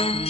song.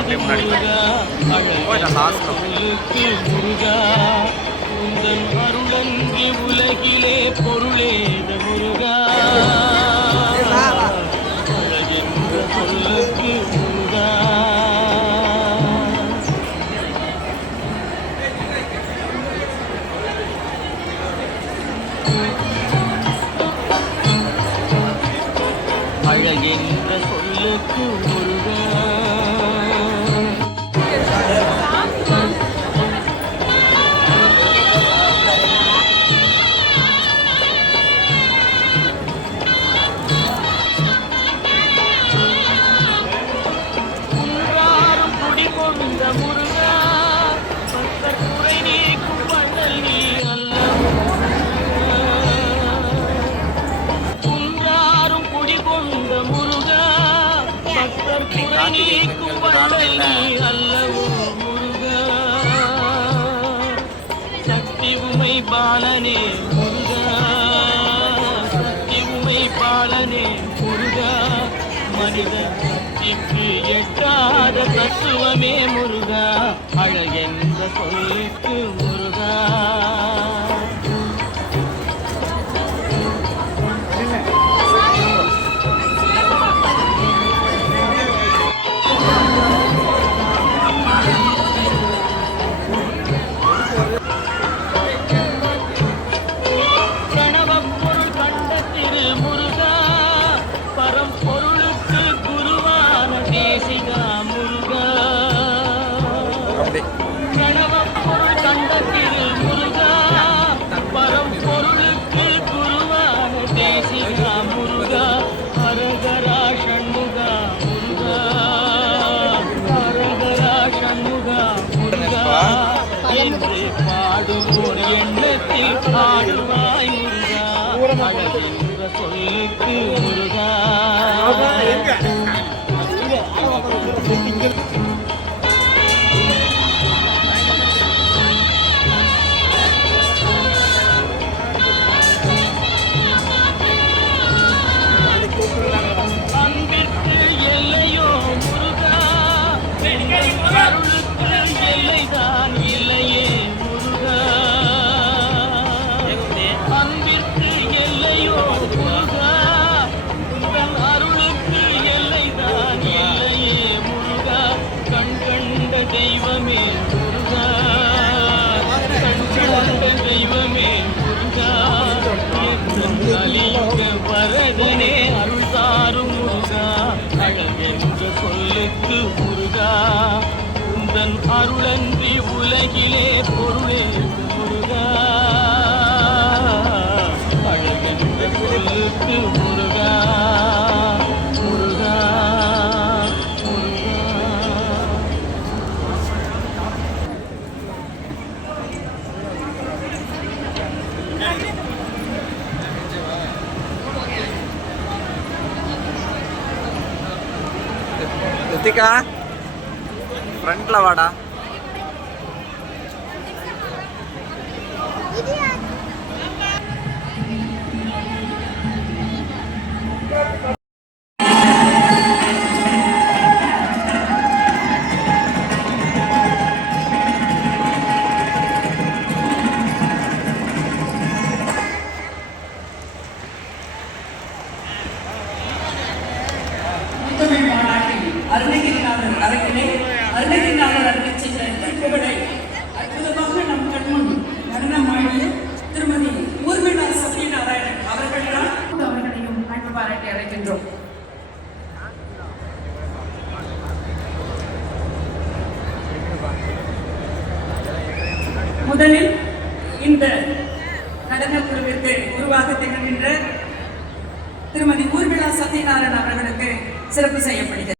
பழமே முருகா அழகே சொல்லுக்கு முருகா உந்தன் அருளன்றி உலகிலே பொருளேத முருகா அழகென்ற சொல்லுக்கு முருகா சொல்லுக்கு முருகா நீக்கும் வள்ளல் முருகா. சக்தி உமை பாலனே முருகா. சக்தி உமை பாலனே முருகா. மனித சக்திக்கு எட்டாத தத்துவமே முருகா. அழகென்ற சொல்லுக்கு என்று பாடுவோர் எண்ணத்தில் ஆடுவாய் முருகா. அழகனே அருள் தாரும் முருகா. அழகென்ற சொல்லுக்கு முருகா. உந்தன் அருளன்றி உலகிலே பொருள் ரித்திகா ஃப்ரண்ட்ல வாடா. முதலில் இந்த நடனக் குழுவிற்கு உருவாக திகழ்கின்ற திருமதி ஊர்விழா சத்யநாராயணன் அவர்களுக்கு சிறப்பு செய்யப்படுகிறது.